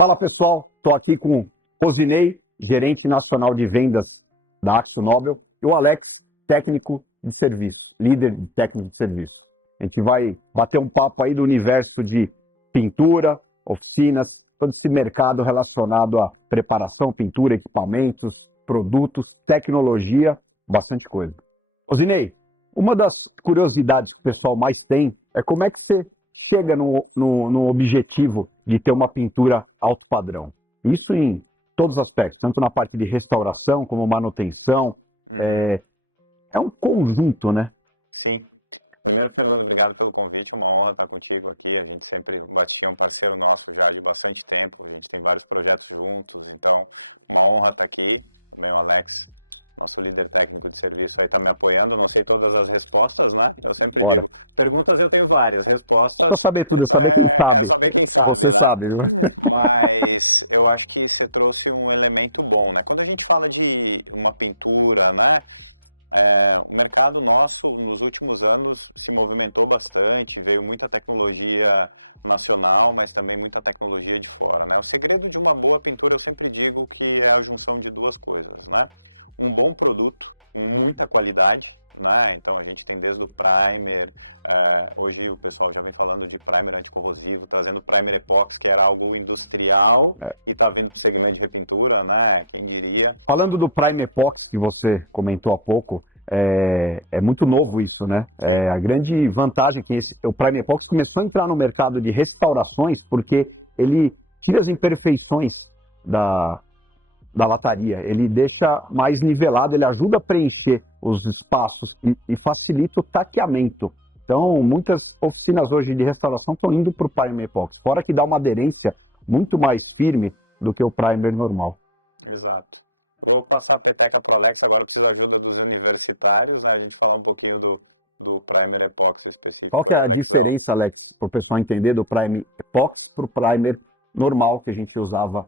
Fala pessoal, estou aqui com o Rosinei, gerente nacional de vendas da AkzoNobel, e o Alex, técnico de serviço, líder de técnico de serviço. A gente vai bater um papo aí do universo de pintura, oficinas, todo esse mercado relacionado à preparação, pintura, equipamentos, produtos, tecnologia, bastante coisa. Rosinei, uma das curiosidades que o pessoal mais tem é como é que você chega no objetivo de ter uma pintura alto padrão. Isso em todos os aspectos, tanto na parte de restauração como manutenção. É um conjunto, né? Sim. Primeiro, Fernando, obrigado pelo convite, é uma honra estar contigo aqui. A gente sempre batia um parceiro nosso já de bastante tempo, a gente tem vários projetos juntos, então uma honra estar aqui. Também o Alex, nosso líder técnico de serviço, aí está me apoiando. Não sei todas as respostas, né? Eu sempre digo, perguntas eu tenho várias, respostas... Não saber tudo, saber quem sabe. É saber quem sabe, Você né? sabe, viu? Mas eu acho que você trouxe um elemento bom, né? Quando a gente fala de uma pintura, né? O mercado nosso, nos últimos anos, se movimentou bastante, veio muita tecnologia nacional, mas também muita tecnologia de fora, né? O segredo de uma boa pintura, eu sempre digo que é a junção de duas coisas, né? Um bom produto, com muita qualidade, né? Então a gente tem desde o primer, hoje o pessoal já vem falando de primer anticorrosivo, trazendo primer epox, que era algo industrial, e está vindo para o segmento de repintura, né? Quem diria? Falando do primer epox, que você comentou há pouco, é muito novo isso, né? A grande vantagem é que o primer epox começou a entrar no mercado de restaurações porque ele tira as imperfeições da lataria, ele deixa mais nivelado, ele ajuda a preencher os espaços e facilita o taqueamento. Então, muitas oficinas hoje de restauração estão indo para o primer epox, fora que dá uma aderência muito mais firme do que o primer normal. Exato. Vou passar a peteca para o Alex, agora preciso da ajuda dos universitários, né? A gente falar um pouquinho do primer epox específico. Qual que é a diferença, Alex, para o pessoal entender do primer epox para o primer normal que a gente usava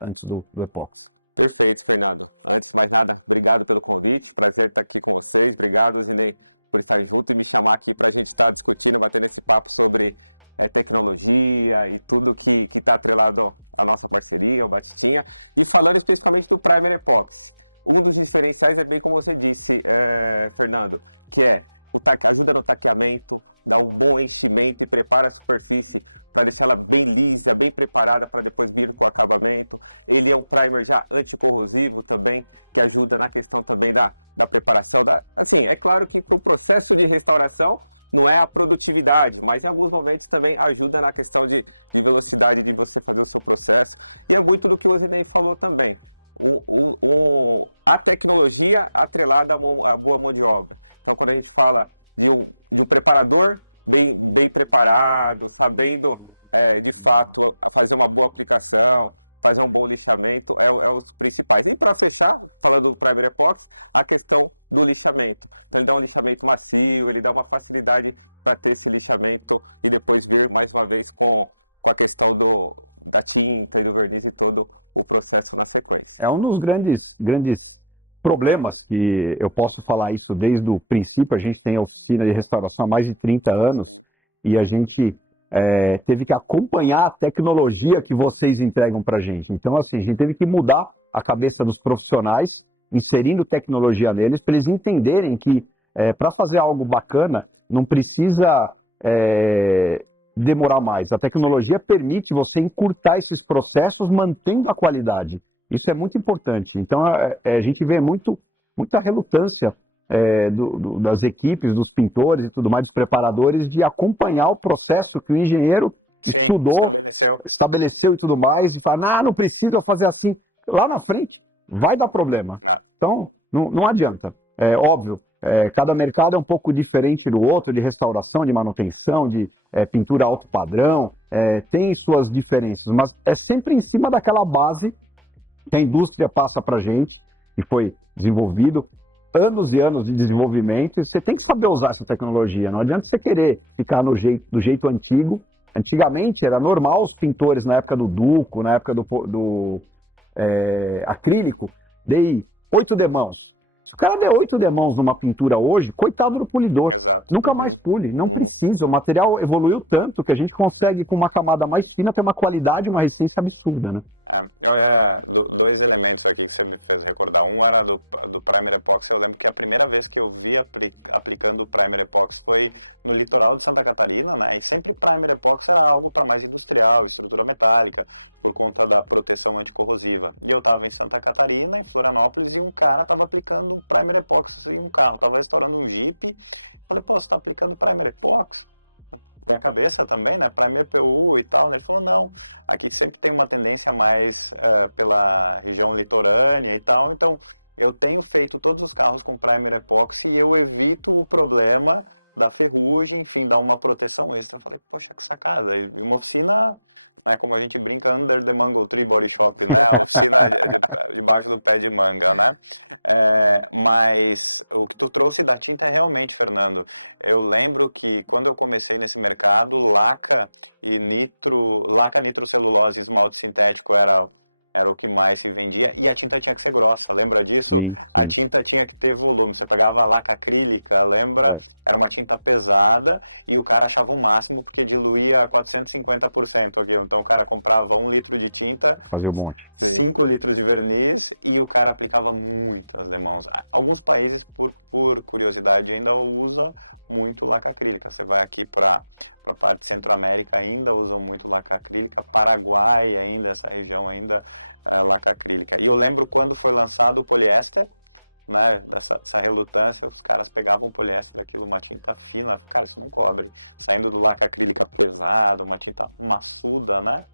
antes do epox? Perfeito, Fernando. Antes de mais nada, obrigado pelo convite. Prazer estar aqui com vocês. Obrigado, Rosinei, por estar junto e me chamar aqui para a gente estar discutindo, batendo esse papo sobre tecnologia e tudo que está atrelado à nossa parceria, ao Batitinha. E falando especificamente do Primer Epoxy. Um dos diferenciais é bem como você disse, Fernando, que é ajuda no taqueamento, dá um bom enchimento e prepara a superfície para deixar ela bem lisa, bem preparada para depois vir com o acabamento. Ele é um primer já anticorrosivo também, que ajuda na questão também da preparação. Assim, é claro que para o processo de restauração não é a produtividade, mas em alguns momentos também ajuda na questão de velocidade de você fazer o seu processo. E é muito do que o Rosinei falou também. A tecnologia atrelada à boa mão de obra. Então, quando a gente fala de um preparador bem preparado, sabendo de fato fazer uma boa aplicação, fazer um bom lixamento, é os principais. E para fechar, falando do Primer Epox, a questão do lixamento. Então ele dá um lixamento macio, ele dá uma facilidade para ter esse lixamento e depois vir mais uma vez com a questão da tinta e do verniz e todo o processo na sequência. É um dos grandes problemas que eu posso falar isso desde o princípio. A gente tem a oficina de restauração há mais de 30 anos. Sim. E a gente teve que acompanhar a tecnologia que vocês entregam para a gente. Então, assim, a gente teve que mudar a cabeça dos profissionais, inserindo tecnologia neles, para eles entenderem que para fazer algo bacana não precisa demorar mais. A tecnologia permite você encurtar esses processos mantendo a qualidade. Isso é muito importante. Então, a gente vê muita relutância das equipes, dos pintores e tudo mais, dos preparadores, de acompanhar o processo que o engenheiro estudou, estabeleceu e tudo mais, e fala, não precisa fazer assim. Lá na frente, vai dar problema. Então, não adianta. É óbvio, cada mercado é um pouco diferente do outro, de restauração, de manutenção, de pintura alto padrão, tem suas diferenças, mas é sempre em cima daquela base que a indústria passa para a gente, e foi desenvolvido, anos e anos de desenvolvimento, e você tem que saber usar essa tecnologia. Não adianta você querer ficar do jeito antigo. Antigamente era normal os pintores, na época do Duco, na época do acrílico, dei 8 demãos. Se o cara der 8 demãos numa pintura hoje, coitado do polidor. Exato. Nunca mais pule, não precisa. O material evoluiu tanto que a gente consegue, com uma camada mais fina, ter uma qualidade e uma resistência absurda, né? Dois elementos aqui que você me fez recordar. Um era do Primer Epoxy. Eu lembro que a primeira vez que eu vi aplicando o Primer Epoxy foi no litoral de Santa Catarina, né? E sempre Primer Epoxy era algo para mais industrial, estrutura metálica, por conta da proteção anticorrosiva. E eu estava em Santa Catarina, em Florianópolis, e um cara estava aplicando um Primer Epoxy em um carro. Estava restaurando um Jeep. Falei, pô, você está aplicando Primer Epoxy? Da cabeça também, né? Primer PU e tal, né? Ele falou, não, aqui sempre tem uma tendência mais pela região litorânea e tal, então eu tenho feito todos os carros com Primer Epoxy e eu evito o problema da ferrugem, enfim, dá uma proteção extra. Eu falei, poxa, que sacada. E uma oficina, né, como a gente brinca, under the mango tree body shop, né? A oficina debaixo do pé de manga, né? Mas o que tu trouxe da tinta é realmente, Fernando, eu lembro que quando eu comecei nesse mercado, laca nitrocelulose e esmalte sintético era o que mais se vendia, e a tinta tinha que ser grossa, lembra disso? Sim. A tinta tinha que ter volume, você pegava a laca acrílica, lembra? Era uma tinta pesada, e o cara achava o máximo, porque diluía 450% aquilo, então o cara comprava 1 litro de tinta, Fazia um monte. 5 litros de verniz, e o cara aplicava muitas demãos. Alguns países, por curiosidade, ainda usa muito laca acrílica. Você vai aqui para a parte de Centro-América, ainda usam muito laca acrílica. Paraguai ainda, essa região ainda, laca acrílica. E eu lembro quando foi lançado o poliéster, né, dessa relutância, os caras pegavam o poliéster, aquilo, uma tinta fina, cara, isso não cobre. Saindo do laca acrílica pesado, uma tinta maçuda, né?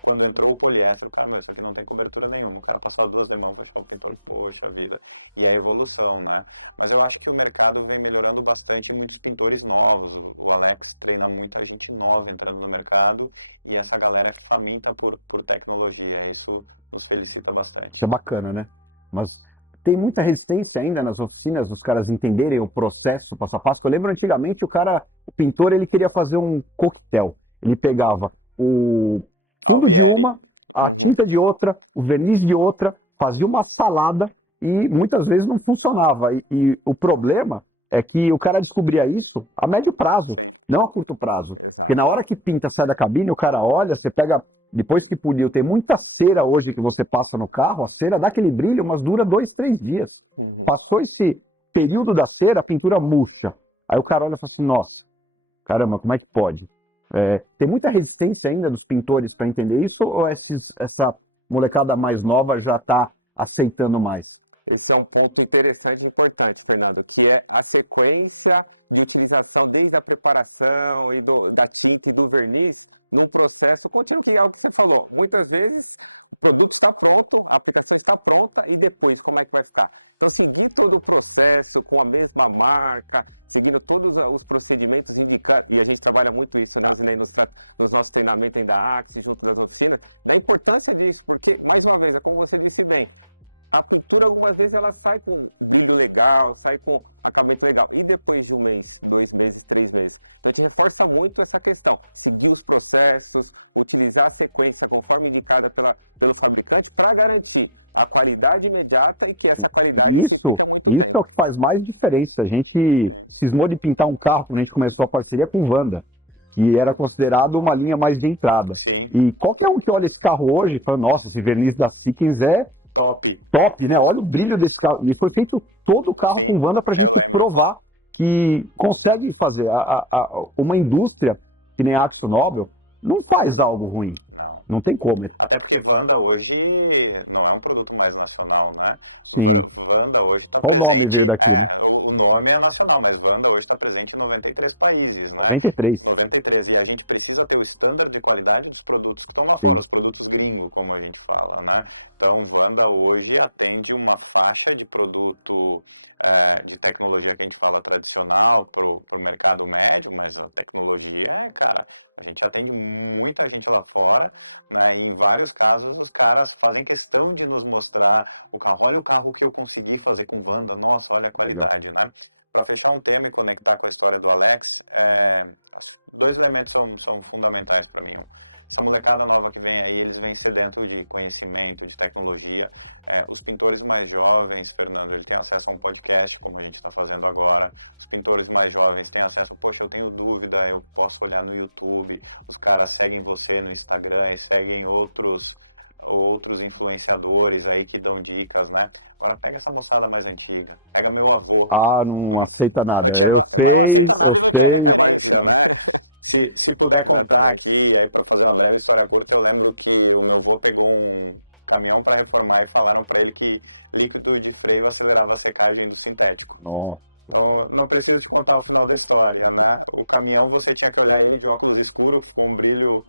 Quando entrou o poliéster, o cara, meu, isso aqui não tem cobertura nenhuma. O cara passou 2 demãos, fechava o pintor, poxa vida. E a evolução, né? Mas eu acho que o mercado vem melhorando bastante, muitos pintores novos. O Alex treina muita gente nova entrando no mercado, e essa galera é faminta por tecnologia. Isso nos felicita bastante. Isso é bacana, né? Mas tem muita resistência ainda nas oficinas dos caras entenderem o processo passo a passo. Eu lembro antigamente o pintor, ele queria fazer um coquetel. Ele pegava o fundo de uma, a tinta de outra, o verniz de outra, fazia uma salada e muitas vezes não funcionava. E o problema é que o cara descobria isso a médio prazo, Sim. não a curto prazo. Exato. Porque na hora que pinta, sai da cabine, o cara olha, você pega, depois que poliu, tem muita cera hoje que você passa no carro, a cera dá aquele brilho, mas dura 2, 3 dias. Passou esse período da cera, a pintura murcha. Aí o cara olha e fala assim, nossa, caramba, como é que pode? Tem muita resistência ainda dos pintores para entender isso, ou essa molecada mais nova já está aceitando mais? Esse é um ponto interessante e importante, Fernando, que é a sequência de utilização desde a preparação e da tinta e do verniz num processo contínuo, que é algo que você falou. Muitas vezes o produto está pronto, a aplicação está pronta e depois como é que vai ficar? Então seguir todo o processo com a mesma marca, seguindo todos os procedimentos indicados, e a gente trabalha muito isso, né, Zinei, nos nossos treinamentos da Axis, junto das oficinas, da importância disso, porque, mais uma vez, é como você disse bem, a pintura, algumas vezes, ela sai com brilho legal, sai com acabamento legal. E depois de 1 mês, 2 meses, 3 meses? Então, a gente reforça muito essa questão. Seguir os processos, utilizar a sequência conforme indicada pelo fabricante para garantir a qualidade imediata e que essa qualidade se fique há muito tempo. Isso é o que faz mais diferença. A gente cismou de pintar um carro quando a gente começou a parceria com o Wanda, que era considerado uma linha mais de entrada. Sim. E qualquer um que olha esse carro hoje fala, nossa, esse verniz da Sikkens é top, né? Olha o brilho desse carro. E foi feito todo o carro com Wanda para a gente provar que consegue fazer. Uma indústria que nem a AkzoNobel não faz algo ruim. Não tem como. Até porque Wanda hoje não é um produto mais nacional, né? Sim. Wanda hoje está presente. Daqui, né? O nome é nacional, mas Wanda hoje está presente em 93 países, né? 93. E a gente precisa ter o estándar de qualidade dos produtos que estão lá fora, os produtos gringos, como a gente fala, né? Então, Wanda hoje atende uma faixa de produto de tecnologia que a gente fala tradicional para o mercado médio, mas a tecnologia cara, a gente atende muita gente lá fora, né? E em vários casos os caras fazem questão de nos mostrar o carro. Olha o carro que eu consegui fazer com Wanda, nossa, olha a qualidade, né? Para fechar um tema e conectar com a história do Alex, 2 elementos são fundamentais para mim. essa molecada nova que vem aí, eles vêm sedento de conhecimento, de tecnologia. Os pintores mais jovens, Fernando, ele tem acesso a um podcast, como a gente está fazendo agora. Os pintores mais jovens têm acesso, poxa, eu tenho dúvida, eu posso olhar no YouTube. Os caras seguem você no Instagram e seguem outros influenciadores aí que dão dicas, né? Agora pega essa moçada mais antiga, pega meu avô. Não aceita nada. Não aceita nada e não tinha referência, né? Se puder contar aqui, aí para fazer uma breve história curta, eu lembro que o meu avô pegou um caminhão para reformar e falaram para ele que líquido de freio acelerava a secagem do sintético. Nossa. Então, não preciso te contar o final da história, né? O caminhão, você tinha que olhar ele de óculos escuros, com um brilho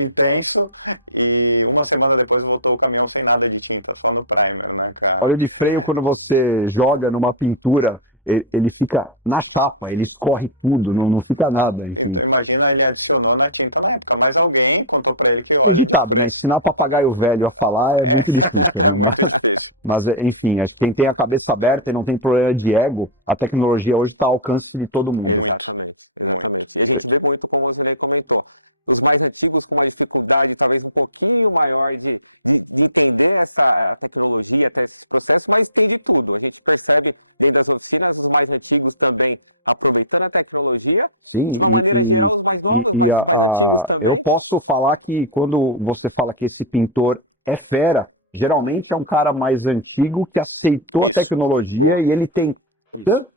intenso, e uma semana depois voltou o caminhão sem nada de tinta, só no primer, né, cara? Óleo de freio, quando você joga numa pintura, ele fica na chapa, ele escorre tudo, não fica nada. Enfim. Então, imagina, ele adicionou na tinta na época, mas alguém contou pra ele que óleo de freio... Ensinar o papagaio velho a falar é muito difícil. É muito difícil. Mas, enfim, acho que quem tem a cabeça aberta e não tem problema de ego, a tecnologia hoje está ao alcance de todo mundo. Exatamente. E a gente vê muito, como o Zilei comentou, os mais antigos com uma dificuldade talvez um pouquinho maior de entender a tecnologia, até esses processos, mas tem de tudo. A gente percebe dentro das oficinas os mais antigos também aproveitando a tecnologia. Sim, de uma maneira geral, os mais novos, mas os mais antigos também. Eu posso falar que quando você fala que esse pintor é fera, geralmente é um cara mais antigo que aceitou a tecnologia e ele tem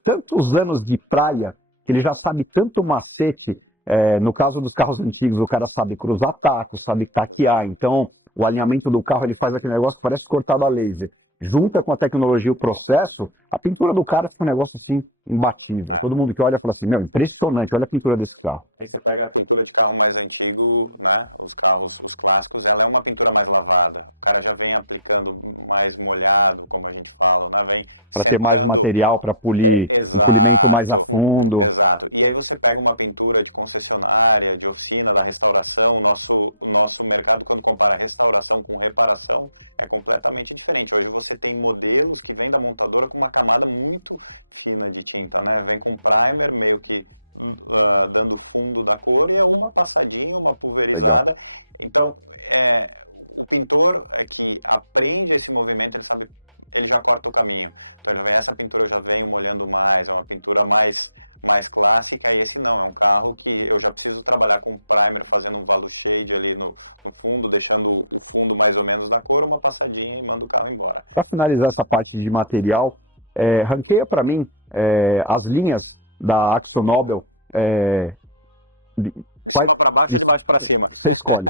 tantos anos de praia, que ele já sabe tanto macete. No caso dos carros antigos, o cara sabe cruzar tacos, sabe taquear. Então, o alinhamento do carro, ele faz aquele negócio que parece cortado a laser. Junta com a tecnologia e o processo, a pintura do cara fica um negócio assim, imbatível. Todo mundo que olha fala assim, meu, impressionante, olha a pintura desse carro. Aí você pega a pintura de carro mais antigo, né, os carros, os clássicos, ela é uma pintura mais lavada. O cara já vem aplicando mais molhado, como a gente fala, né, vem pra ter mais material para polir, um polimento mais a fundo. Exato. E aí você pega uma pintura de concessionária, de oficina, da restauração, o nosso mercado, quando compara restauração com reparação, é completamente diferente. Hoje você tem modelos que vêm da montadora com uma camada muito fina de tinta, né? Vem com primer, meio que dando fundo da cor, e é uma passadinha, uma pulverizada. Então, o pintor que aprende esse movimento, ele sabe, ele já corta o caminho. Então, ele vem, essa pintura eu já venho molhando mais, é uma pintura mais clássica, e esse não, é um carro que eu já preciso trabalhar com primer, fazendo um value shade ali no fundo, deixando o fundo mais ou menos da cor, uma passadinha e mando o carro embora. Para finalizar essa parte de material, ranqueia para mim as linhas da AkzoNobel. De cima para baixo ou de baixo para cima? Você escolhe.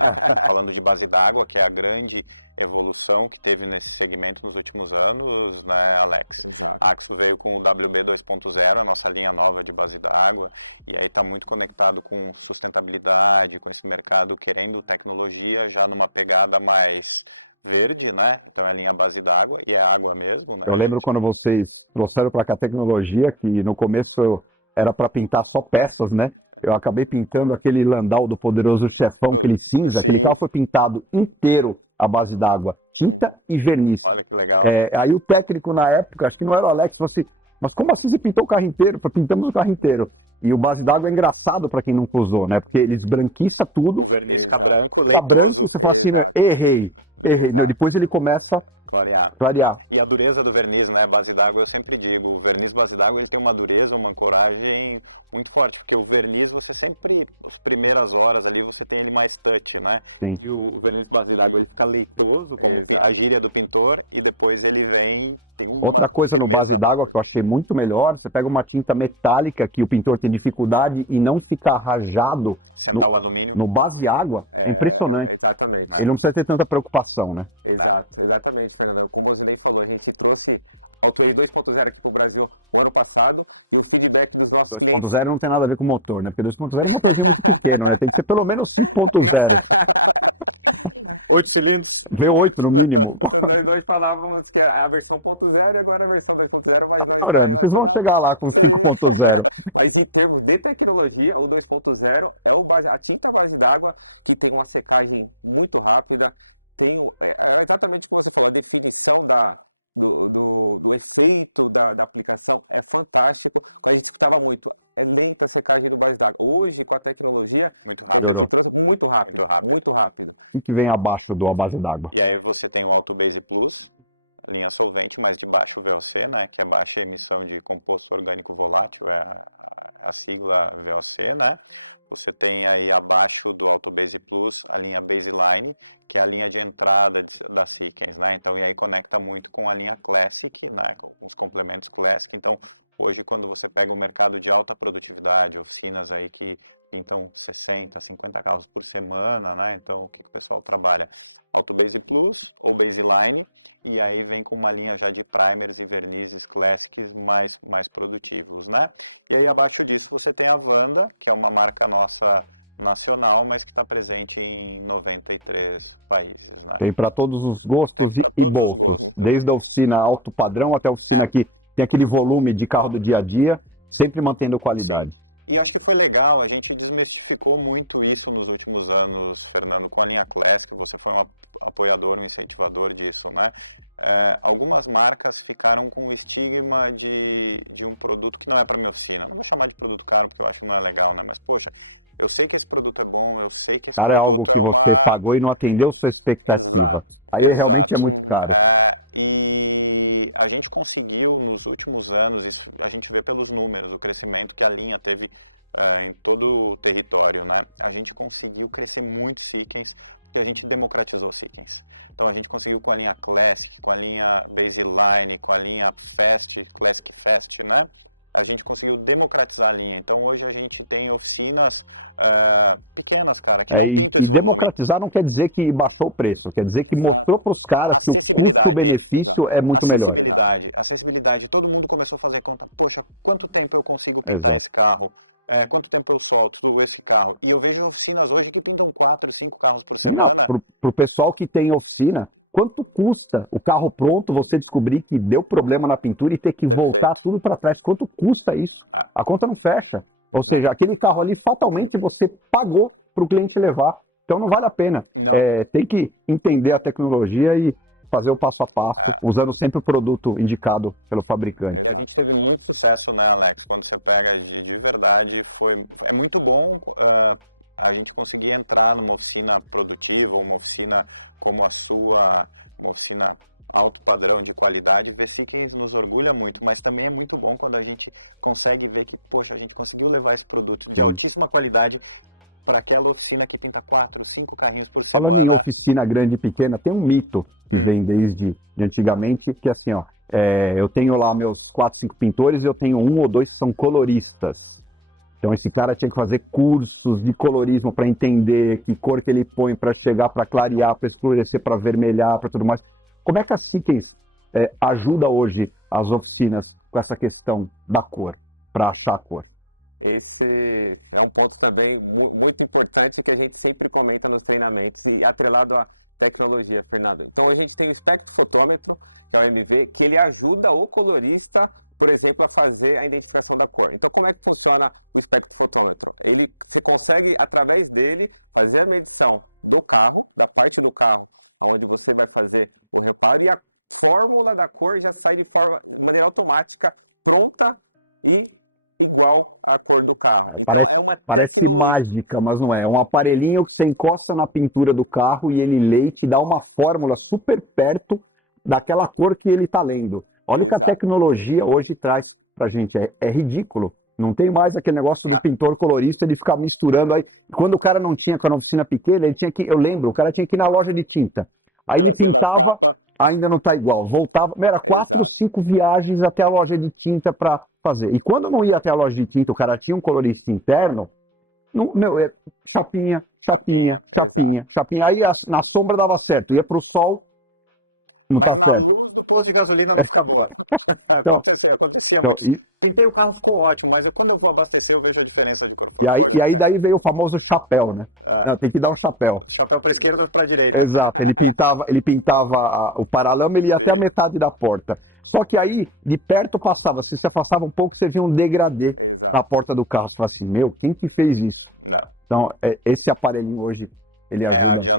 Falando de base d'água, que é a grande evolução que teve nesse segmento nos últimos anos, né, Alex? Exato. A Akzo veio com o WB 2.0, a nossa linha nova de base d'água, e aí está muito conectado com sustentabilidade, com esse mercado querendo tecnologia já numa pegada mais verde, né? Então é a linha base d'água e é água mesmo, né? Eu lembro quando vocês trouxeram para cá a tecnologia, que no começo era para pintar só peças, né? Eu acabei pintando aquele Landau do Poderoso Chefão, aquele cinza, aquele carro foi pintado inteiro à base d'água, tinta e verniz. Olha que legal. Aí o técnico na época, acho que não era o Alex, falou assim, mas como assim você pintou o carro inteiro? Pintamos o carro inteiro. E o base d'água é engraçado para quem nunca usou, né? Porque ele esbranquiça tudo. O verniz fica branco, leitoso. Você fala assim, errei. Depois ele começa clarear. E a dureza do verniz, né? Base d'água, eu sempre digo, o verniz base d'água, ele tem uma dureza, uma ancoragem muito forte, porque o verniz, você sempre, as primeiras horas ali, você tem ele mais touch, né? Sim. E o verniz base d'água, ele fica leitoso, como a gíria do pintor, e depois ele vem, tem uma outra coisa firmeza. No base d'água que eu achei muito melhor, você pega uma tinta metálica que o pintor tem dificuldade e não fica rajado sentar o alumínio no base água, é impressionante. Exatamente. Ele não precisa ter tanta preocupação, né? Exatamente, Fernando. Como o Zilei falou, a gente trouxe Autoway 2.0 aqui para o Brasil o ano passado e o feedback dos nossos clientes... 2.0 não tem nada a ver com motor, né? Porque 2.0 é um motorzinho muito pequeno, né? Tem que ser pelo menos 5.0. 8 cilindros. V8 no mínimo. Nós dois falávamos que a versão 0.0 e agora a versão 2.0, mas nós... Vocês vão chegar lá com 5.0. Mas em termos de tecnologia, o 2.0 é a tinta base d'água que tem uma secagem muito rápida, é exatamente o que você falou, a definição do efeito da aplicação é fantástico. A gente escutava muito, é lenta a secagem do base d'água. Hoje, com a tecnologia, Muito que a gente rápido. trouxe, muito rápido, Muito rápido. muito rápido. O que vem abaixo da base d'água? E aí você tem o Auto Base Plus, a linha solvente, mas de baixo VOC, né? Que é baixa emissão de composto orgânico volátil, é a sigla VOC, né? Você tem aí abaixo do Auto Base Plus a linha Baseline, que é a linha de entrada da Sikkens, né? Então, e aí conecta muito com a linha Classic, né? Com os complementos Classic. Então, hoje, quando você pega o mercado de alta produtividade, oficinas aí que pintam 60, 50 carros por semana, né? Então, o que o pessoal trabalha? Auto Base Plus ou Baseline, e aí vem com uma linha já de primers e vernizes classics mais produtivos, né? E aí abaixo disso você tem a Wanda, que é uma marca nossa nacional, mas que está presente em 93 países, né? Tem para todos os gostos Tem pra todos os bolsos. gostos. Desde a oficina alto padrão até a oficina que tem aquele volume de carro do dia a dia, sempre mantendo qualidade. E acho que foi legal, a gente desmistificou muito isso nos últimos anos, Fernando, com a linha Classic, você foi um apoiador, um incentivador disso, né? Algumas marcas ficaram com o estigma de um produto que não é para minha oficina. Não vou chamar de produto caro, porque eu acho que não é legal, né? Mas, poxa, eu sei que esse produto é bom, eu sei que esse produto é algo que você pagou e não atendeu sua expectativa. Exato. Aí realmente é muito caro. E a gente conseguiu, nos últimos anos, isso a gente vê pelos números, o crescimento que a linha teve em todo o território, né? A gente conseguiu crescer muito Sikkens, porque a gente democratizou Sikkens. Então a gente conseguiu com a linha Classic, com a linha Baseline, com a linha Fast, Classic Fast, né? A gente conseguiu democratizar a linha. Então hoje a gente tem oficinas pequenas, cara, que não pintam esse volume. Democratizar não quer dizer que baixou o preço, quer dizer que mostrou para os caras que o custo-benefício é muito melhor. Acessibilidade. Todo mundo começou a fazer conta, poxa, quanto tempo eu consigo pintar esse carro? Quanto tempo eu solto esse carro? E eu vejo oficinas hoje que pintam 4, 5 carros por semana. Para o pessoal que tem oficina, quanto custa o carro pronto, você descobrir que deu problema na pintura e ter que voltar tudo para trás? Quanto custa isso? A conta não fecha. Ou seja, aquele carro ali, fatalmente, você pagou para o cliente levar. Então não vale a pena. Tem que entender a tecnologia e fazer o passo a passo, usando sempre o produto indicado pelo fabricante. E a gente teve muito sucesso, né, Alex? Quando você pega de verdade, é muito bom a gente conseguir entrar numa oficina produtiva, uma oficina como a sua, uma oficina alto padrão de qualidade, ver Sikkens nos orgulha muito, mas também é muito bom quando a gente consegue ver que, poxa, a gente conseguiu levar esse produto de altíssima qualidade para aquela oficina que pinta 4, 5 carrinhos por semana. Falando em oficina grande e pequena, tem um mito que vem desde antigamente, que é assim, ó, eu tenho lá meus 4, 5 pintores, eu tenho 1 ou 2 que são coloristas. Então esse cara tinha que fazer cursos de colorismo para entender que cor que ele põe para chegar, para clarear, para escurecer, para avermelhar, para tudo mais. Como é que a Sikkens ajuda hoje as oficinas com essa questão da cor, para achar a cor? Esse é um ponto também muito importante que a gente sempre comenta nos treinamentos e atrelado à tecnologia, Fernando. Então a gente tem o espectrofotômetro, que é o MV, que ele ajuda o colorista, por exemplo, a fazer a identificação da cor. Então como é que funciona o espectrofotômetro? Você consegue, através dele, fazer a medição do carro, da parte do carro onde você vai fazer o reparo, e a fórmula da cor já sai de maneira automática, pronta e igual à cor do carro. Então é uma tecnologia mágica, mas não é. É um aparelhinho que você encosta na pintura do carro e ele lê e te dá uma fórmula super perto daquela cor que ele está lendo. Olha o que a tecnologia hoje traz pra gente. É ridículo. Não tem mais aquele negócio do pintor colorista de ficar misturando aí. Quando o cara não tinha com a oficina pequena, ele tinha que, eu lembro, o cara tinha que ir na loja de tinta. Aí ele pintava, ainda não tá igual. Voltava, era 4 ou 5 viagens até a loja de tinta para fazer. E quando não ia até a loja de tinta, o cara tinha um colorista interno, chapinha. Aí na sombra dava certo, ia pro sol. Mas na luz do posto de gasolina não fica boa. Acontecia muito. Pintei o carro, ficou ótimo, mas quando eu vou abastecer eu vejo a diferença de cor. E aí daí veio o famoso chapéu, né? Não, tem que dar um chapéu. Chapéu para esquerda ou para direita. Exato, ele pintava o paralama, ele ia até a metade da porta. Só que aí, de perto passava, se afastava um pouco, você via um degradê na porta do carro. Você fala assim, quem que fez isso? Não. Então, esse aparelhinho hoje, ele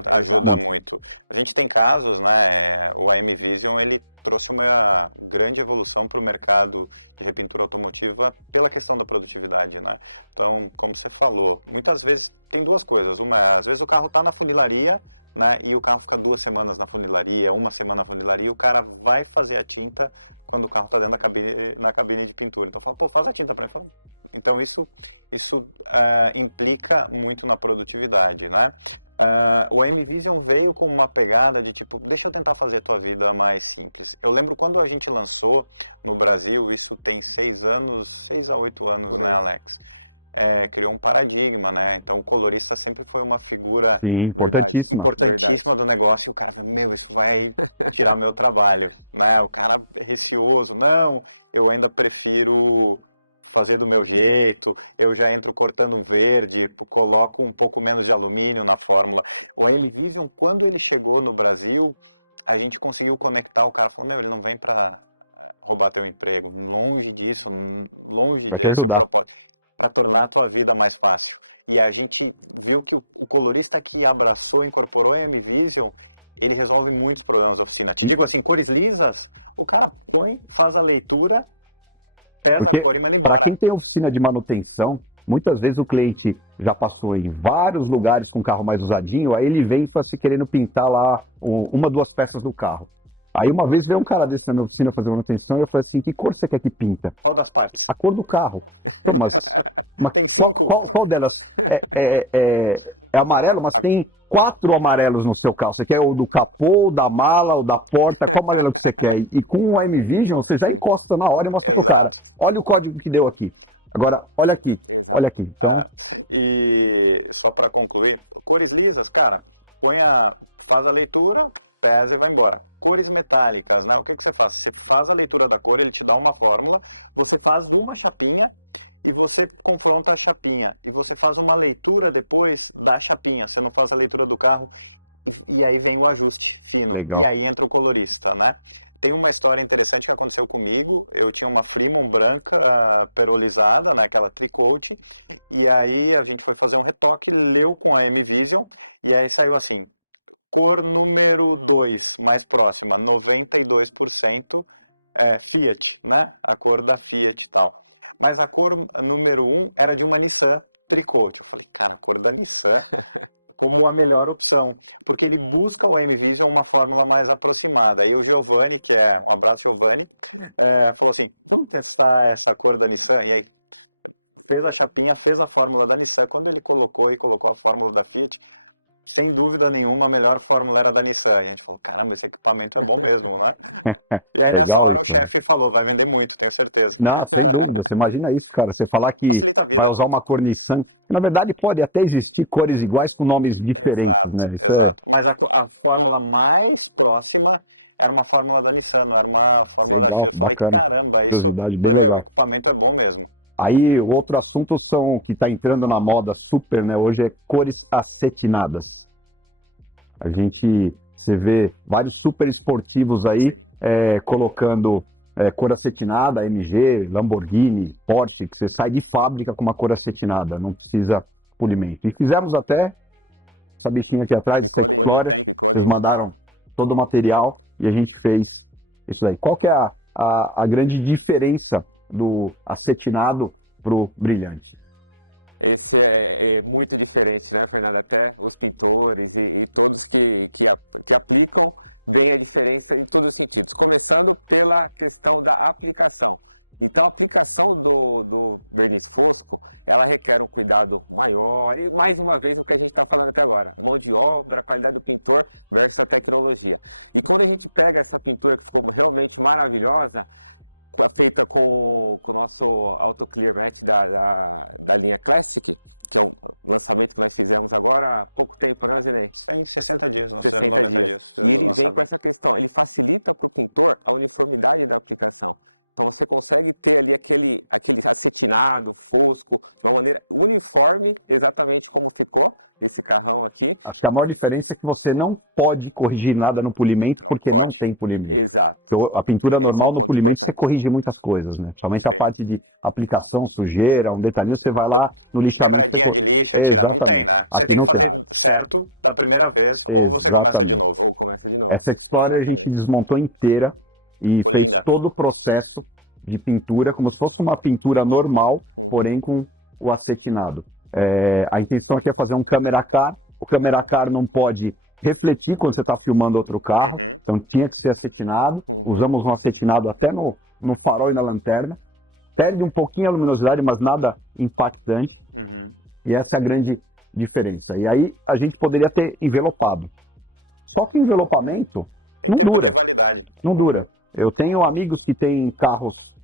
ajuda muito. A gente tem casos, né? O AM Vision, ele trouxe uma grande evolução para o mercado de repintura automotiva pela questão da produtividade, né? Então, como você falou, muitas vezes tem duas coisas. Uma é, às vezes o carro está na funilaria, né? E o carro fica 2 semanas na funilaria, 1 semana na funilaria, e o cara vai fazer a tinta quando o carro está dentro da cabine, na cabine de pintura. Então, fala, pô, faz a tinta para mim. Fala, então, isso implica muito na produtividade, né? O M-Vision veio com uma pegada de tipo, deixa eu tentar fazer a tua vida mais simples. Eu lembro quando a gente lançou no Brasil, isso tem 6 anos, 6 a 8 anos, né, Alex? Criou um paradigma, né? Então o colorista sempre foi uma figura importantíssima do negócio, e o cara falou, meu, isso vai tirar meu trabalho, né? O cara receoso, não, eu ainda prefiro fazer do meu jeito, eu já entro cortando um verde, coloco um pouco menos de alumínio na fórmula. O M-Vision, quando ele chegou no Brasil, a gente conseguiu conectar, o cara falou, meu, ele não vem para roubar teu emprego, longe disso, longe desse propósito, para tornar a tua vida mais fácil. E a gente viu que o colorista que abraçou, incorporou a M-Vision, ele resolve muitos problemas da oficina. Te digo assim, cores lisas, o cara põe, faz a leitura, pesa a cor e manda embora. Para quem tem oficina de manutenção, muitas vezes o cliente já passou em vários lugares com o carro mais usadinho, aí ele vem e fala assim, querendo pintar lá 1, 2 peças do carro. Aí uma vez veio um cara desse na oficina fazer manutenção e eu falei assim, que cor você quer que pinta? Qual das partes? A cor do carro. Mas tem 5. Qual delas? É amarelo, mas tem 4 amarelos no seu carro. Você quer o do capô, o da mala, o da porta? Qual amarelo que você quer? E com o M-Vision você já encosta na hora e mostra pro cara. Olha o código que deu aqui. Agora, olha aqui. Exato. Olha aqui. Então... E só para concluir, cores lisas, cara, faz a leitura, pesa e vai embora. Cores metálicas, né? O que você faz? Você faz a leitura da cor, ele te dá uma fórmula, você faz uma chapinha e você confronta a chapinha. E você faz uma leitura depois da chapinha. Você não faz a leitura do carro e aí vem o ajuste fino. Legal. E aí entra o colorista, né? Tem uma história interessante que aconteceu comigo. Eu tinha uma Fremont branca perolizada, né, aquela tricoat, e aí a gente foi fazer um retoque, leu com a M-Vision, e aí saiu assim, cor número 2, mais próxima, 92% Fiat, né, a cor da Fiat e tal. Mas a cor número 1 era de uma Nissan tricoat. Eu falei, cara, a cor da Nissan... como a melhor opção, porque ele busca o M-Vision uma fórmula mais aproximada. Aí o Giovanni, um abraço Giovanni, falou assim, vamos testar essa cor da Nissan, e aí fez a chapinha, fez a fórmula da Nissan, quando ele colocou a fórmula da Fiat, sem dúvida nenhuma, a melhor fórmula era da Nissan. E a gente falou, caramba, esse equipamento é bom mesmo, né? E aí nessa hora o chefe falou, vai vender muito, tenho certeza. Não, sem dúvida, você imagina isso, cara, você falar que vai usar uma cor Nissan, na verdade pode até existir cores iguais com nomes diferentes, exato, né? Exato, mas a fórmula mais próxima era uma fórmula da Nissan, não era uma fórmula da Fiat. Eu falei, caramba, meu equipamento é bom mesmo. Aí o outro assunto que está entrando na moda super, né? Hoje é cores acetinadas. Você vê vários super esportivos aí colocando cor acetinada, AMG, Lamborghini, Porsche, que você sai de fábrica com uma cor acetinada, não precisa polimento. E fizemos até essa bichinha aqui atrás, eles mandaram todo o material e a gente fez isso aí. Qual que é a grande diferença do acetinado pro brilhante? Esse é muito diferente, né, Fernando? Até os pintores e todos que aplicam veem a diferença em todos os sentidos. Começando pela questão da aplicação. Então, a aplicação do verniz fosco, ela requer um cuidado maior e, mais uma vez, o que a gente está falando até agora, mão de obra, qualidade do pintor versus a tecnologia. E quando a gente pega essa pintura que ficou realmente maravilhosa, feita com o nosso Auto Clear Matte da linha Classic, que é um lançamento que nós fizemos agora há pouco tempo, né, Zinei? Tem 60 dias, nós 60 fizemos 90 dias. E ele vem com essa questão, ele facilita para o pintor a uniformidade da aplicação. Então você consegue ter ali aquele acetinado, fosco, de uma maneira uniforme, exatamente como ficou esse carrão aqui. Acho que a maior diferença é que você não pode corrigir nada no polimento, porque não tem polimento. Exato. Porque a pintura normal no polimento importante. Você corrige muitas coisas, né? Somente a parte de aplicação, sujeira, um detalhinho, você vai lá no lixamento. Quebradinha de lixa, tira, não tem, né? Você tem que fazer certo da primeira vez, ou você começa de novo. Ou começa de novo. Essa Explorer a gente desmontou inteira. e Ficou fez linda. todo o processo de pintura, como se fosse uma pintura normal, porém com o acetinado. A intenção aqui é fazer um câmera car. O câmera car não pode refletir quando você está filmando outro carro, então tinha que ser acetinado. Usamos um acetinado até no farol e na lanterna. Perde um pouquinho a luminosidade, mas nada impactante. E essa é a grande diferença. E aí a gente poderia ter envelopado. Só que envelopamento Tem não tempo dura. de validade. Não dura. Eu tenho amigos que têm carros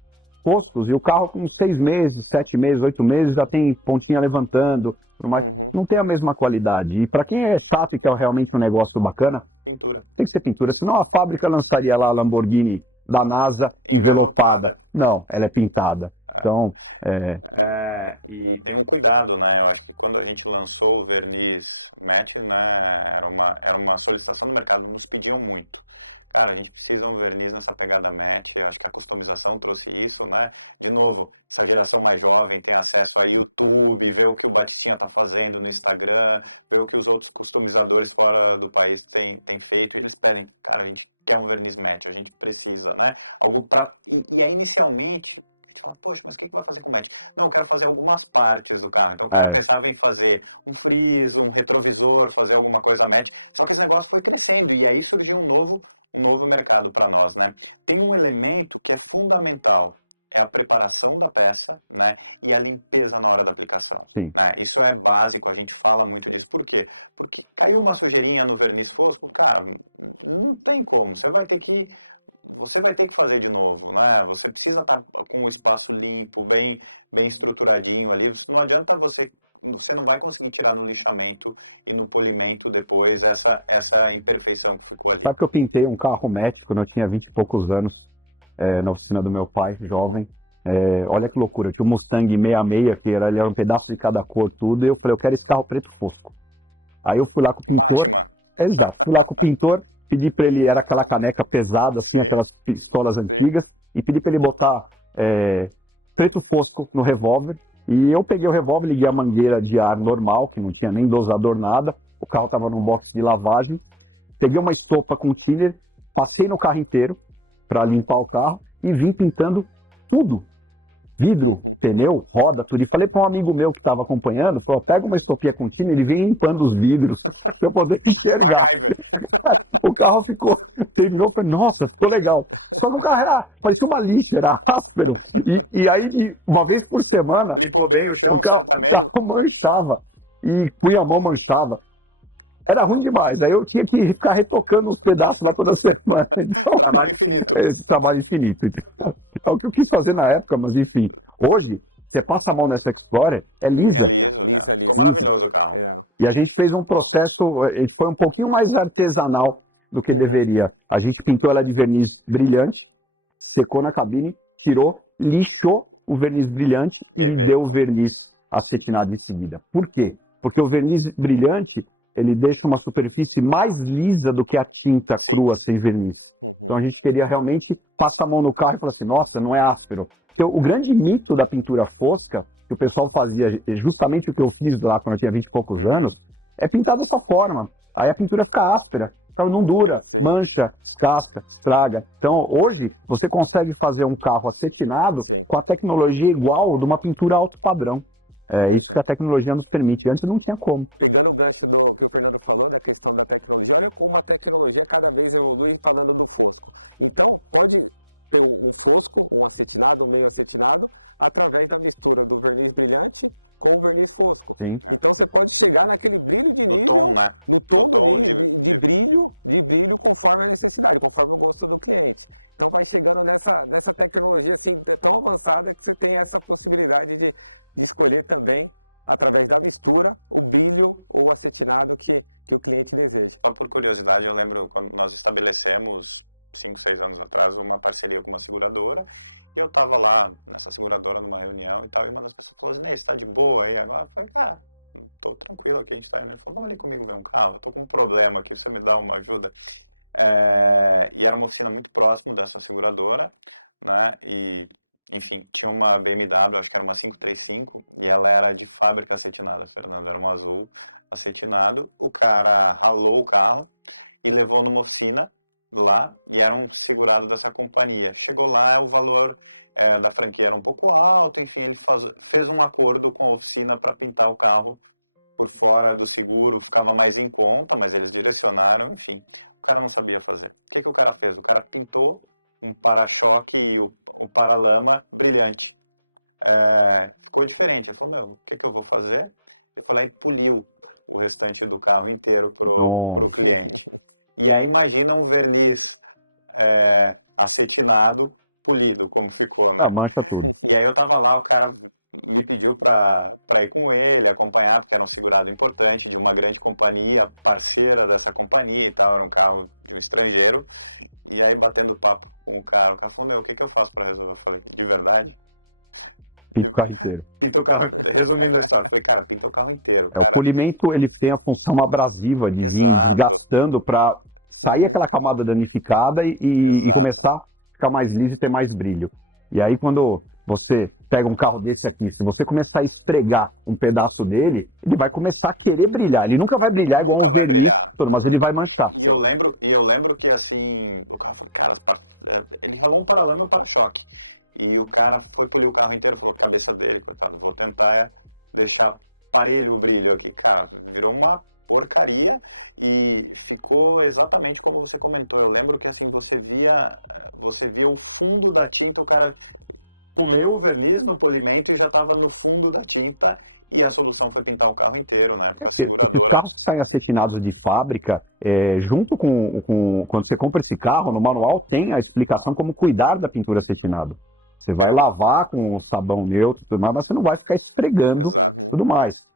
foscos e o carro com 6 meses, 7 meses, 8 meses já tem pontinha levantando. Não tem a mesma qualidade. E para quem é chato e quer realmente um negócio bacana, Pintura. tem que ser pintura. Senão a fábrica lançaria lá a Lamborghini da NASA Envelopada. Não, ela é pintada. Então, E tem um cuidado, né? Eu acho que quando a gente lançou o verniz matte, né, era uma solicitação do mercado, nos pediam muito. Cara, a gente precisa um verniz nessa pegada matte, acho que a customização trouxe isso, né? De novo, essa geração mais jovem tem acesso a YouTube, vê o que o Batistinha tá fazendo no Instagram, vê o que os outros customizadores fora do país têm feito, e eles pedem, cara, a gente quer um verniz matte, a gente precisa, né? Algo pra... E aí, inicialmente, a gente fala, poxa, mas o que vai fazer com o matte? Não, eu quero fazer algumas partes do carro. Então o cara pensava em fazer um friso, um retrovisor, fazer alguma coisa matte. Só que esse negócio foi crescendo e aí surgiu um novo mercado para nós, né? Tem um elemento que é fundamental, é a preparação da peça, né? E a limpeza na hora da aplicação. Né? Isso é básico, a gente fala muito disso. Por quê? Porque caiu uma sujeirinha no verniz fosco, cara, não tem como. Você vai ter que fazer de novo, né? Você precisa estar com o espaço limpo, bem estruturadinho ali. Não adianta você não vai conseguir tirar no lixamento e no polimento depois essa imperfeição que ficou ali. Sabe que eu pintei um carro matte quando eu tinha 20 e poucos anos, na oficina do meu pai, jovem. Olha que loucura, eu tinha um Mustang 66, que ele era um pedaço de cada cor, tudo, e eu falei, eu quero esse carro preto fosco. Aí eu fui lá com o pintor. Batman. Exato, fui lá com o pintor, pedi para ele, era aquela caneca pesada, assim, aquelas pistolas antigas, e pedi para ele botar preto fosco no revólver. E eu peguei o revólver, liguei a mangueira de ar normal, que não tinha nem dosador, nada. O carro estava num box de lavagem. Peguei uma estopa com thinner, passei no carro inteiro para limpar o carro e vim pintando tudo. Vidro, pneu, roda, tudo. E falei para um amigo meu que estava acompanhando, falou, pega uma estopinha com thinner, ele vem limpando os vidros para eu poder enxergar. MacGyver. O carro terminou, falei, nossa, ficou legal. Só no carro parecia uma lixa, era áspero. E aí, uma vez por semana... Limpou bem o chão, certamente. O carro manchava, e punha a mão, manchava. Era ruim demais, aí eu tinha que ficar retocando os pedaços lá toda semana. Então, trabalho infinito. Esse trabalho infinito. Então, é o que eu quis fazer na época, mas enfim. Hoje, você passa a mão nessa Explorer, é lisa. É liso. Ficou maravilhoso o carro. E a gente fez um processo, a gente foi um pouquinho mais artesanal do que deveria. A gente pintou ela de verniz brilhante, secou na cabine, tirou, lixou o verniz brilhante e deu o verniz acetinado em seguida. Por quê? Porque o verniz brilhante, ele deixa uma superfície mais lisa do que a tinta crua sem verniz. Então a gente queria realmente passar a mão no carro e falar assim, nossa, não é áspero. Porque o grande mito da pintura fosca, que o pessoal fazia justamente o que eu fiz lá quando eu tinha 20 e poucos anos, é pintar dessa forma. Aí a pintura fica áspera, ela não dura, mancha, descasca, estraga. Então hoje você consegue fazer um carro acetinado com a tecnologia igual de uma pintura alto padrão. É isso que a tecnologia nos permite. Antes não tinha como. Pegando o gancho do que o Fernando falou, da questão da tecnologia, olha como a tecnologia cada vez evolui falando do fosco. Então, pode ter um fosco, um acetinado, um meio acetinado, através da mistura do verniz brilhante com o verniz fosco. Então, você pode chegar naquele brilho de nível, no tom de brilho conforme a necessidade, conforme o gosto do cliente. Então, vai chegando nessa tecnologia assim, tão avançada que você tem essa possibilidade de escolher também, através da mistura, o brilho ou o acetinado que o cliente deseja. Só por curiosidade, eu lembro quando nós estabelecemos, 5, 6 anos atrás, uma parceria com uma seguradora, e eu tava lá nessa seguradora numa reunião e tal, e uma das pessoas falou assim, Ney, você tá de boa aí agora? Eu falei, cara, tô tranquilo aqui, a gente tá indo. Ele falou, vamos ali comigo ver um carro, eu tô com um problema aqui, você me dá uma ajuda? E era uma oficina muito próximo dessa seguradora, né, e enfim, tinha uma BMW, acho que era uma 535, e ela era de fábrica acetinada, Fernando, era um azul acetinado. O cara ralou o carro e levou numa oficina, lá e era um segurado dessa companhia. Chegou lá, o valor da franquia era um pouco alto, enfim, ele fez um acordo com a oficina para pintar o carro por fora do seguro, ficava mais em conta, mas eles direcionaram, enfim. O cara não sabia fazer. O que o cara fez? O cara pintou um para-choque e o para-lama brilhante. Ficou diferente. Ele falou, o que eu vou fazer? Ele falou, aí poliu o restante do carro inteiro pro cliente. E aí imagina um verniz acetinado polido, como ficou, né? Mancha tudo. E aí eu tava lá, o cara me pediu para ir com ele, acompanhar, porque era um segurado importante de uma grande companhia, parceira dessa companhia e tal, era um carro de um estrangeiro. E aí batendo papo com o cara falou, o que eu faço para resolver? Eu falei, de verdade? Pinta o carro inteiro. Pinta o carro, resumindo a história, eu falei, cara, pinta o carro inteiro. Cara... O polimento, ele tem a função abrasiva de vir desgastando para sair aquela camada danificada e começar a ficar mais liso e ter mais brilho. E aí quando você pega um carro desse aqui, se você começar a esfregar um pedaço dele, ele vai começar a querer brilhar. Ele nunca vai brilhar igual nunca vai brilhar, mas ele vai manchar. E eu lembro que assim, o carro falou, cara, ele ralou um paralama e um para-choque. E o cara foi polir o carro inteiro, falou, cabeça dele, coitado, vou tentar deixar parelho o brilho aqui. Cara, virou uma porcaria e ficou exatamente como você comentou. Eu lembro que assim, você via o fundo da tinta, o cara puleu o verniz no polimento e já estava no fundo da tinta, e a solução foi pintar o carro inteiro, né? Porque a seguradora... Os carros que saem acetinados de fábrica, junto com... Quando você compra esse carro, no manual tem a explicação como cuidar da pintura acetinado. Você vai lavar com sabão neutro, tudo mais, mas você não vai ficar esfregando tudo mais.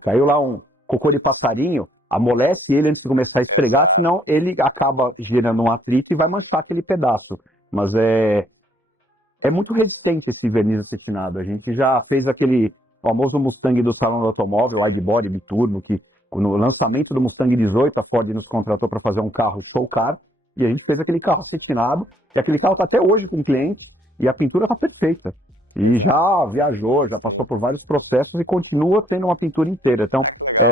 Caiu lá um cocô de passarinho, amolece ele antes de começar a esfregar, senão ele acaba gerando um atrito e vai manchar aquele pedaço. Mas é muito resistente esse verniz acetinado. A gente já fez aquele famoso Mustang do Salão do Automóvel, Widebody, Biturbo, que no lançamento do Mustang 18, a Ford nos contratou para fazer um carro show car, e a gente fez aquele carro acetinado, e aquele carro está até hoje com o cliente, e a pintura está perfeita. E já viajou, já passou por vários processos e continua tendo uma pintura inteira. Então,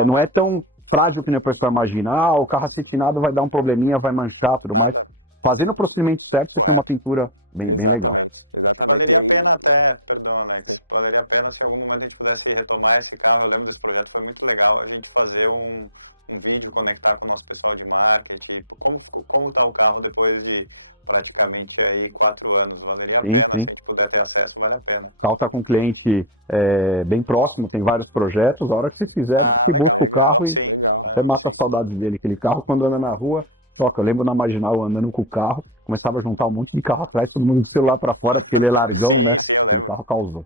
não é tão frágil que nem o pessoal imagina. O carro acetinado vai dar um probleminha, vai manchar, tudo mais. Fazendo o procedimento certo, você tem uma pintura bem exatamente. Valeria a pena até, perdão, Alex, valeria a pena se em algum momento a gente pudesse retomar esse carro. Eu lembro desse projeto, foi muito legal a gente fazer um vídeo, conectar com o nosso pessoal de marketing, como está o carro depois de praticamente aí 4 anos. Valeria a pena, se a gente puder ter acesso, vale a pena. O carro está com um cliente bem próximo, tem vários projetos, a hora que vocês quiserem, legal, o carro legal. Até mata a saudade dele, aquele carro quando anda na rua. Eu lembro na Marginal andando com o carro, começava a juntar um monte de carro atrás, todo mundo com o celular para fora, porque ele é largão, né? Sim, eu lembro. O carro causou.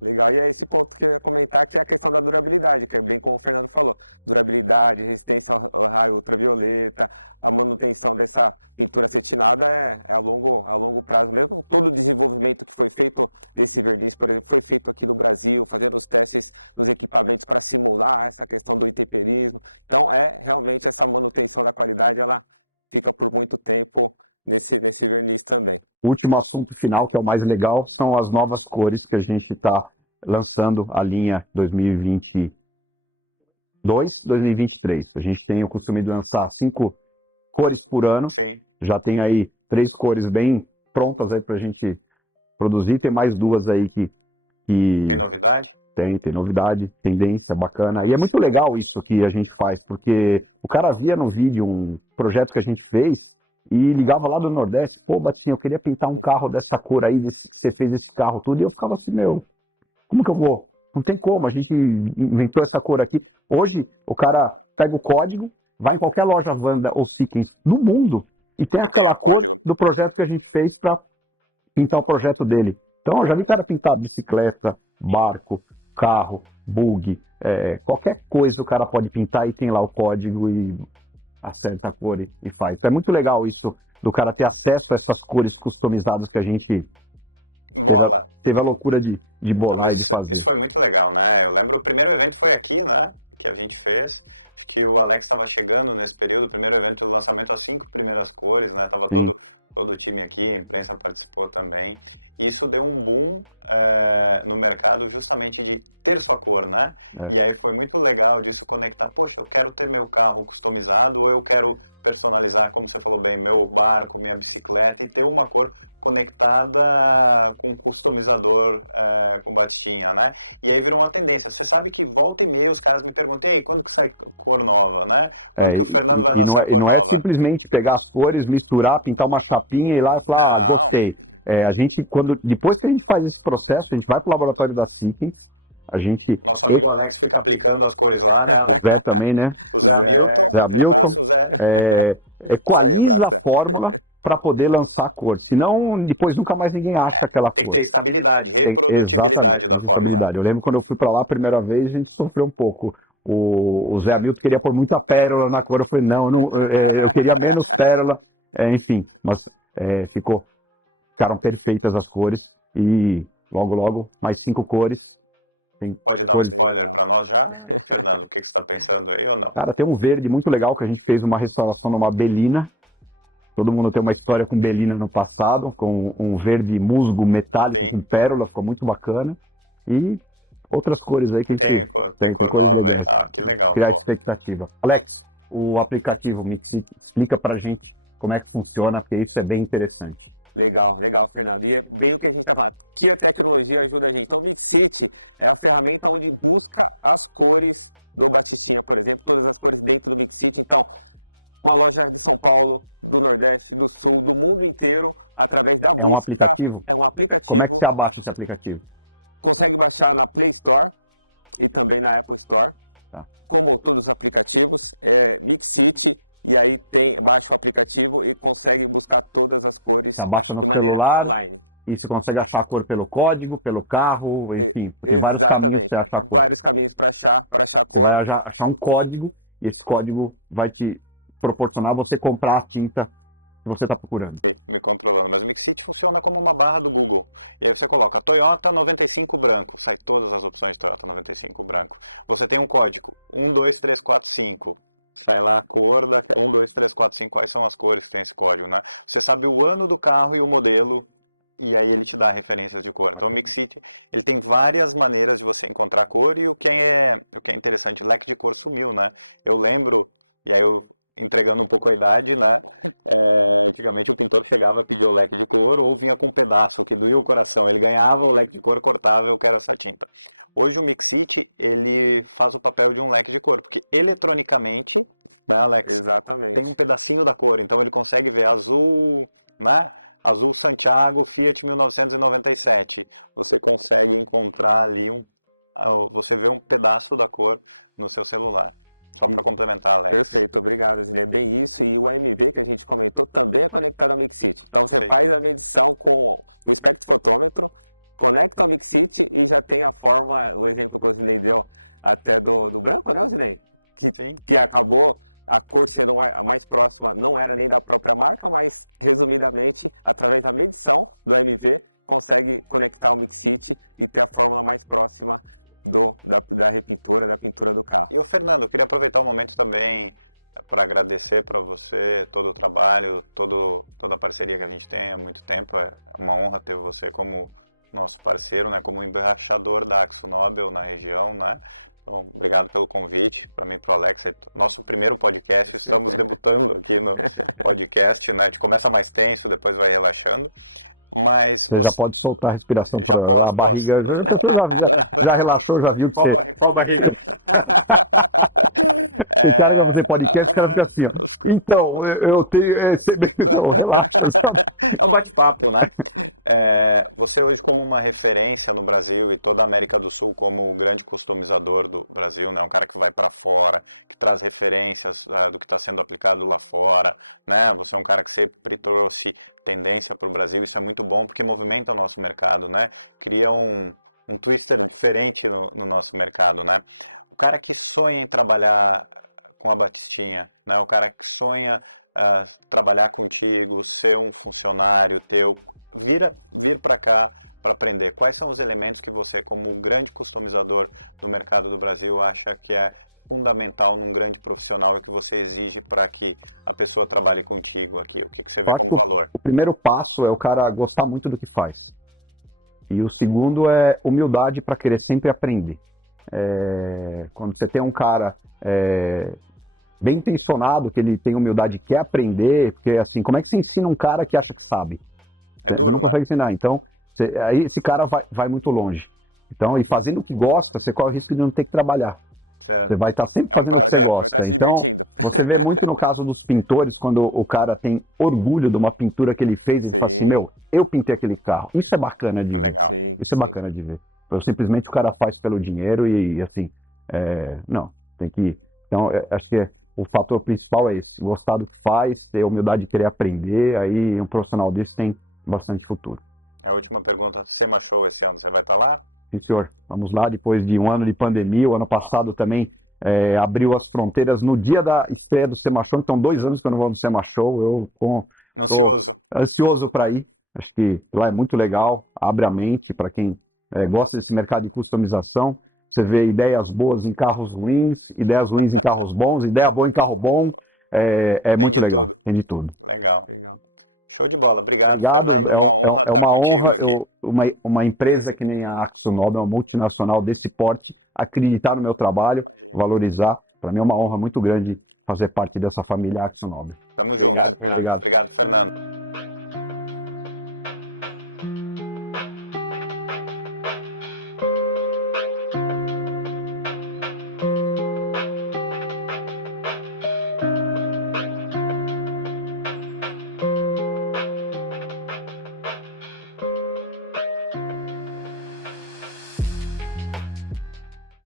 Legal. E é esse ponto que eu ia comentar, que é a questão da durabilidade, que é bem como o Fernando falou. Durabilidade, resistência ao raio ultravioleta, a manutenção dessa pintura acetinada é a longo prazo mesmo. Todo o desenvolvimento que foi feito desse verniz, por exemplo, foi feito aqui no Brasil, fazendo os testes nos equipamentos para simular essa questão do intemperismo. Então, realmente essa manutenção da qualidade, ela fica por muito tempo nesse verniz também. O último assunto final, que é o mais legal, são as novas cores que a gente está lançando a linha 2022, 2023. A gente tem o costume de lançar 5 cores por ano. Sim. Já tem aí 3 cores bem prontas aí para a gente produzir. Tem mais 2 aí que... Tem novidade? Tem novidade, tendência bacana. E é muito legal isso que a gente faz, porque o cara via no vídeo um projeto que a gente fez e ligava lá do Nordeste, pô, Batinho, eu queria pintar um carro dessa cor aí, que você fez esse carro tudo, e eu ficava assim, como que eu vou? Não tem como, a gente inventou essa cor aqui. Hoje, o cara pega o código, vai em qualquer loja Wanda ou Seekins no mundo e tem aquela cor do projeto que a gente fez para pintar o projeto dele. Então, eu já vi cara pintar bicicleta, barco, carro, bug, qualquer coisa o cara pode pintar e tem lá o código e acerta a cor e faz. Então é muito legal isso, do cara ter acesso a essas cores customizadas que a gente teve a loucura de bolar e de fazer. Isso foi muito legal, né? Eu lembro, o primeiro evento foi aqui, né? Que a gente fez. Acho que o Alex estava chegando nesse período, o primeiro evento do lançamento, as 5 primeiras cores, né? Tava todo o time aqui, a imprensa participou também. E isso deu um boom no mercado justamente de ter sua cor, né? E aí foi muito legal disso conectar. Poxa, eu quero ter meu carro customizado ou eu quero personalizar, como você falou bem, meu barco, minha bicicleta e ter uma cor conectada com customizador com batistinha, né? E aí virou uma tendência. Você sabe que volta e meia os caras me perguntam, e aí, quando que sai cor nova, né? Quando que o Fernando vai lançar cor não nova? É simplesmente pegar as cores, misturar, pintar uma chapinha e lá falar, gostei. A gente, depois que a gente faz esse processo, a gente vai para o laboratório da Seekins, a gente... Nosso amigo Alex fica aplicando as cores lá, né, Alex? Zé também, né? O Zé Hamilton, o Zé. Equaliza a fórmula para poder lançar a cor. Senão, depois nunca mais ninguém acha aquela cor. Tem que ter estabilidade, reprodutibilidade da fórmula. Eu lembro quando eu fui para lá a primeira vez, a gente sofreu um pouco. O Zé Hamilton queria pôr muita pérola na cor. Eu falei, não, eu queria menos pérola. Enfim, mas ficaram perfeitas as cores. E logo, mais 5 cores. Pode dar um spoiler para nós já? Fernando, o que você está pensando aí ou não? Cara, tem um verde muito legal que a gente fez uma restauração numa belina. Todo mundo tem uma história com belina no passado, com um verde musgo metálico com pérola, ficou muito bacana. E outras cores aí que tem cor nova aí. Ah, que legal. Criar expectativa. Alex, o aplicativo Mixit, explica pra gente como é que funciona, porque isso é bem interessante. Legal, Fernando. E é bem o que a gente está falando, que a tecnologia ajuda a gente. Então, o Mixit é a ferramenta onde busca as cores do Batistinha, por exemplo, todas as cores dentro do Mixit. Então, uma loja de São Paulo, do Nordeste, do Sul, do mundo inteiro, através da busca. É um aplicativo? Como é que você abaixa esse aplicativo? Consegue baixar na Play Store e também na Apple Store. Tá. Como todos os aplicativos, é Mixit. E aí baixa o aplicativo e consegue buscar todas as cores de maneira online. E você consegue achar a cor pelo código, pelo carro, enfim. Exatamente. Vários caminhos para achar a cor. Você vai achar um código e esse código vai te proporcionar você comprar a tinta que você está procurando. Me controlando. Mas o Mixit funciona como uma barra do Google. E aí você coloca Toyota 95 branco. Sai todas as opções de Toyota 95 branco. Você tem um código 12345. Sai lá a cor da 1, 2, 3, 4, 5, quais são as cores que tem esse código, né? Você sabe o ano do carro e o modelo, e aí ele te dá referências de cor. Então o Mixit, ele tem várias maneiras de você encontrar cor, e o que é interessante, o leque de cor sumiu, né? Eu lembro, e aí eu entregando um pouco a idade, né? Antigamente o pintor chegava a pedir o leque de cor ou vinha com um pedaço que doía o coração. Ele ganhava o leque de cor, cortava, eu quero essa tinta. Hoje o Mixit, ele faz o papel de um leque de cor, porque eletronicamente, né, Alex? Exatamente. Tem um pedacinho da cor, então ele consegue ver azul, né? Azul Santiago, Fiat 1997. Você consegue encontrar ali você vê um pedaço da cor no seu celular. Só para complementar, Alex. Perfeito, obrigado, Zine. Bem isso, e o AMV que a gente comentou também é conectado ao Mixit. Então você faz a medição com o espectrofotômetro, conecta ao Mixit e já tem a fórmula, o exemplo que o Zinei deu até do branco, né, Zinei? Que acabou a cor sendo a mais próxima, não era nem da própria marca, mas resumidamente, através da medição do AMV, consegue conectar ao Mixit e ter a fórmula mais próxima da repintura, da pintura do carro. E o Fernando, eu queria aproveitar o momento também para agradecer para você todo o trabalho, toda a parceria que a gente tem há muito tempo. É uma honra ter você como nosso parceiro, né, como embaixador da AkzoNobel na região, né? Então, obrigado pelo convite, para mim e para o Alex. É nosso primeiro podcast, estamos debutando aqui no podcast, né? A gente começa mais tenso, depois vai relaxando. Mas você já pode soltar a respiração. Já posso, a barriga. Já relaxou, já viu que você... Qual barriga? O cara vai fazer podcast, o cara fica assim, ó. Então, eu tenho... relaxa. É um bate-papo, né? Você hoje como uma referência no Brasil e toda a América do Sul como o grande customizador do Brasil, né? Um cara que vai para fora, que traz referências do que está sendo aplicado lá fora, né? Você é um cara que sempre trouxe tendência para o Brasil, isso é muito bom porque movimenta o nosso mercado, né? Cria um twister diferente no nosso mercado, né? O cara que sonha em trabalhar com a Batistinha, né? O cara que sonha trabalhar contigo, ser um funcionário teu, vir para cá para aprender. Quais são os elementos que você, como um grande customizador do mercado do Brasil, acha que é fundamental num grande profissional e que você exige para que a pessoa trabalhe contigo aqui? O que você vê Eu acho como que valor? o primeiro passo é o cara gostar muito do que faz. E o segundo é humildade para querer sempre aprender. Quando você tem um cara bem intencionado, que ele tem humildade e quer aprender, porque assim, como é que você ensina um cara que acha que sabe? É duro, Ele não né? consegue ensinar. Então, aí esse cara vai muito longe. Então, e fazendo o que gosta, você corre o risco de não ter que trabalhar. Certo. Você vai estar sempre É um fazendo o que você prazer, Vai gosta. estar se Então, divertindo. você vê muito no caso dos pintores, quando o cara tem orgulho de uma pintura que ele fez, ele fala assim, Sim. meu, eu pintei aquele carro. Isso é bacana de ver. Legal. Sim, Isso é sim. bacana de ver. Então, simplesmente o cara faz pelo dinheiro e assim, não, tem que... Então, acho que o fator principal é esse, gostar do que faz, ter humildade de querer aprender, aí um profissional desse tem bastante futuro. A última pergunta, SEMA Show esse ano, você vai estar lá? Sim, senhor. Vamos lá, depois de um ano de pandemia, o ano passado também abriu as fronteiras no dia da estreia do SEMA Show, então 2 anos que eu não vou no SEMA Show, eu Ansioso. ansioso para ir, acho que lá é muito legal, abre a mente para quem gosta desse mercado de customização, você vê ideias boas em carros ruins, ideias ruins em carros bons, ideia boa em carro bom, Tem muito de legal, tudo. tem de tudo. Legal. Legal. Show de bola. Obrigado, Obrigado, Fernando. Uma honra estar uma contigo honra aqui. uma empresa que nem a AkzoNobel, uma multinacional desse porte, acreditar no meu trabalho, Imagina. valorizar. Para mim é uma honra muito grande fazer parte dessa família AkzoNobel. Tamo junto. Obrigado, Fernando. Obrigado. Obrigado, Fernando.